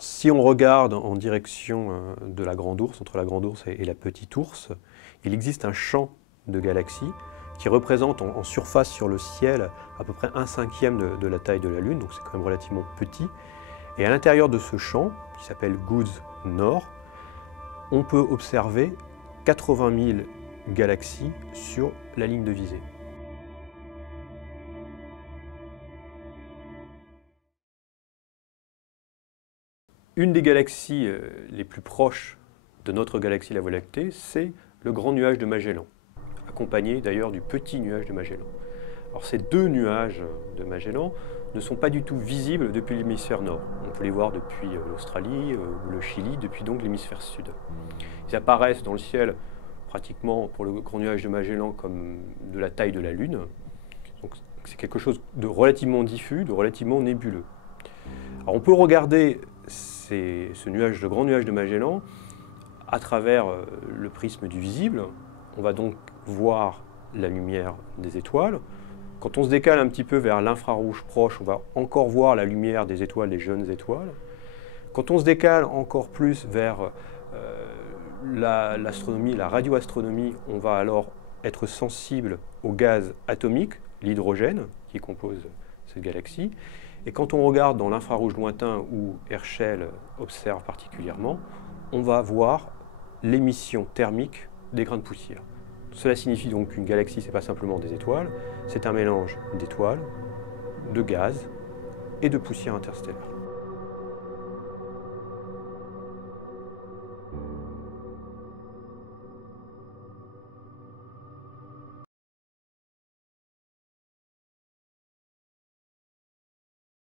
Si on regarde en direction de la Grande Ourse, entre la Grande Ourse et la Petite Ourse, il existe un champ de galaxies qui représente en surface sur le ciel à peu près 1/5 de la taille de la Lune, donc c'est quand même relativement petit. Et à l'intérieur de ce champ, qui s'appelle Guds Nord, on peut observer 80 000 galaxies sur la ligne de visée. Une des galaxies les plus proches de notre galaxie, la Voie lactée, c'est le Grand Nuage de Magellan, accompagné d'ailleurs du Petit Nuage de Magellan. Alors ces deux nuages de Magellan ne sont pas du tout visibles depuis l'hémisphère nord. On peut les voir depuis l'Australie ou le Chili, depuis donc l'hémisphère sud. Ils apparaissent dans le ciel pratiquement pour le Grand Nuage de Magellan comme de la taille de la Lune. Donc c'est quelque chose de relativement diffus, de relativement nébuleux. Alors on peut regarder ce nuage, le Grand Nuage de Magellan à travers le prisme du visible. On va donc voir la lumière des étoiles. Quand on se décale un petit peu vers l'infrarouge proche, on va encore voir la lumière des étoiles, des jeunes étoiles. Quand on se décale encore plus vers l'astronomie, la radioastronomie, on va alors être sensible au gaz atomique, l'hydrogène, qui compose cette galaxie. Et quand on regarde dans l'infrarouge lointain où Herschel observe particulièrement, on va voir l'émission thermique des grains de poussière. Cela signifie donc qu'une galaxie, ce n'est pas simplement des étoiles, c'est un mélange d'étoiles, de gaz et de poussière interstellaire.